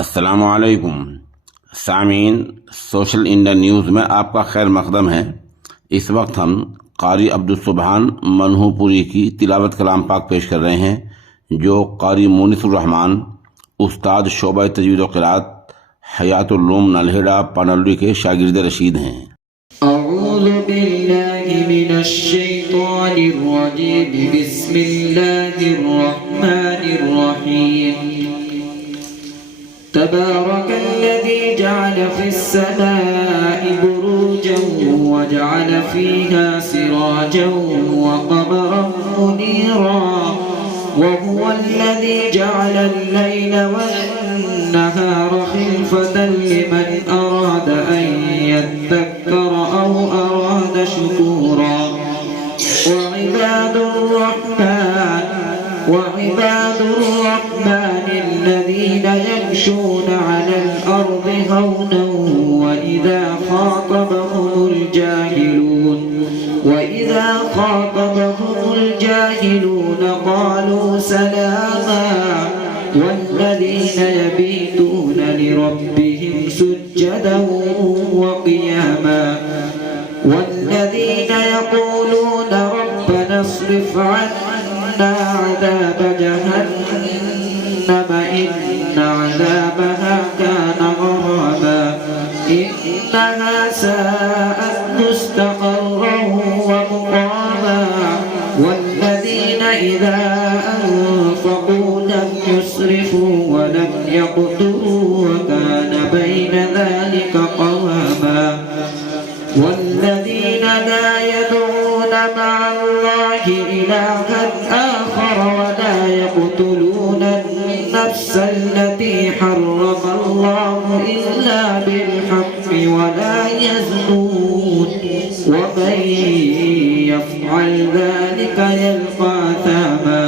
अस्सलामु अलैकुम सामीन, सोशल इंडिया न्यूज़ में आपका खैर मकदम है। इस वक्त हम कारी अब्दुस्सुबहान मनहूपुरी की तिलावत कलाम पाक पेश कर रहे हैं, जो कारी मुनिसुर रहमान उस्ताद शोबा तजवीद व क़िराअत हयातुल उलूम नल्हेड़ा पानल्ली के शागिर्द रशीद हैं। अऊज़ु बिल्लाहि मिनश शैतानिर रजीम, बिस्मिल्लाहिर रहमानिर रहीम। तबारकल्लज़ी जअल फिस्समाइ बुरूजन व जअल फीहा सिराजन व क़मरन मुनीरा व हुवल्लज़ी जअलल लैला वन्नहारा खिल्फतन लिमन अरादा अन यद्दक्कर औ अरादा शुकूरा। وعباد الرحمن الذين يمشون على الأرض هونا وإذا خاطبهم الجاهلون قالوا سلاما. والذين يبيتون لربهم سجدا وقياما. والذين يقولون ربنا اصرف عنا عذاب جهنم إن عذابها كان غراما إنها ساءت مستقرا ومقاما. والذين إذا أنفقوا لم يسرفوا ولم يقتروا وكان بين ذلك قواما. والذين لا يدعون مع الله إلها آخر ولا يقتلون النفس التي حرم الله إلا بالحق ولا يزنون ومن يفعل ذلك يلقى أثاما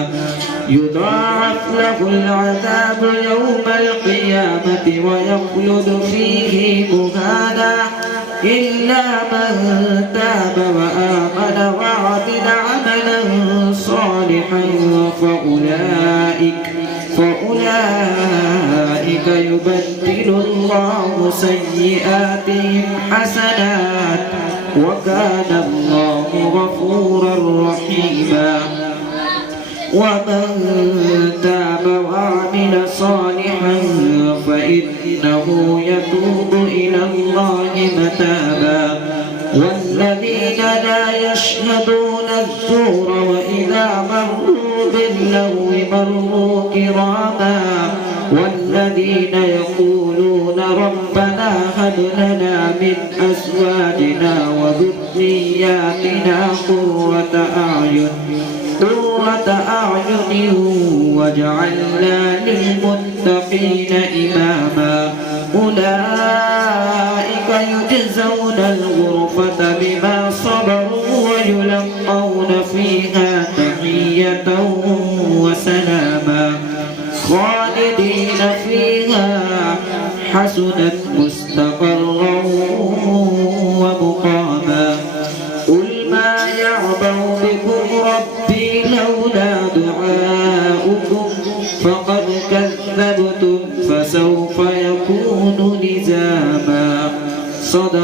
يضاعف له العذاب يوم القيامة ويخلد فيه مهانا إلا من تاب وآمن وعمل عملا صالحا فأولئك يبدل الله سيئاتهم حسنات وكان الله غفورا رحيما. ومن تاب وعمل صالحا فإنه يتوب إلى الله متابا. والذين لا يشهدون الزور وإذا مروا باللغو مروا كراما. والذين يقولون ربنا هب لنا من أزواجنا وذرياتنا قرة أعين واجعلنا للمتقين إماما. أولئك يجزون الغرفة بما صبروا ويلقون فيها تحية وسلاما خالدين فيها حسنت مستقرا ومقاما. قل ما يعبأ بكم ربي لولا دعاؤكم فقد كذبتم فسوف يكون لزاما. صدق